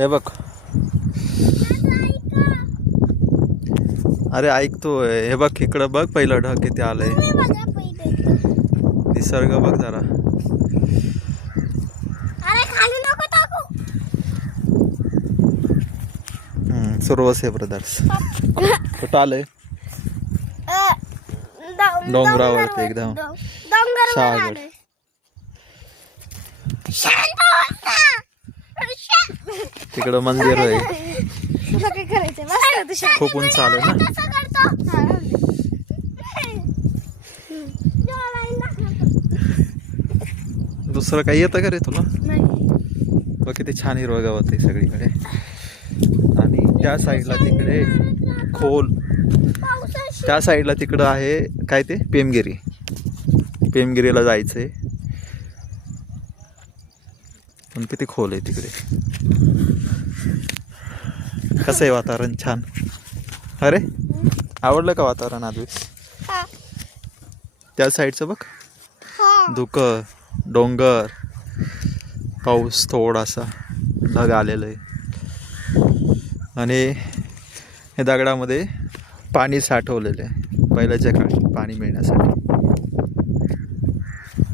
हे बघ, अरे ऐकतोय. हे बघ इकडं बघ, पहिलं ढग किती आलंय. निसर्ग बघ जरा. सुरवस आहे ब्रदर्स. कुठं आलंय? डोंगरावरती एकदम शहागड. तिकडं मंदिर आहे. खूप उंच आलंय ना. दुसरं काही येतं का रे तुला? बघ किती छान हिरवं गवत आहे सगळीकडे. आणि त्या साईडला तिकडे खोल, त्या साईडला तिकडं आहे काय ते पेमगिरी. पेमगिरीला जायचंय, पण किती खोल आहे तिकडे. कसं आहे वातावरण? छान. अरे आवडलं का वातावरण आधीच? त्या साईडचं बघ, धुकं, डोंगर, पाऊस, थोडासा ढग आलेलं आहे. आणि हे दगडामध्ये पाणी साठवलेलं आहे पहिल्याच्या काळी पाणी मिळण्यासाठी.